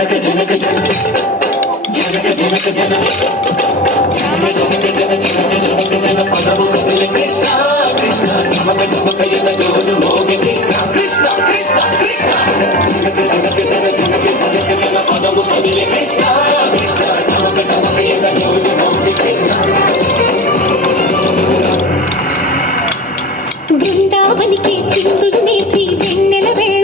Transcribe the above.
జనక జనక జన జనక జనక జన జన జనక జన జనక జనక జన పదము కదిలే కృష్ణ కృష్ణ నమక నమక ఎదగోలు మోగి కృష్ణ కృష్ణ కృష్ణ కృష్ణ జనక జనక జన జనక జనక జన పదము కదిలే కృష్ణ కృష్ణ నమక నమక ఎదగోలు మోగి కృష్ణ బృందావనికి చిందులు నేర్పి వెన్నెల వేళ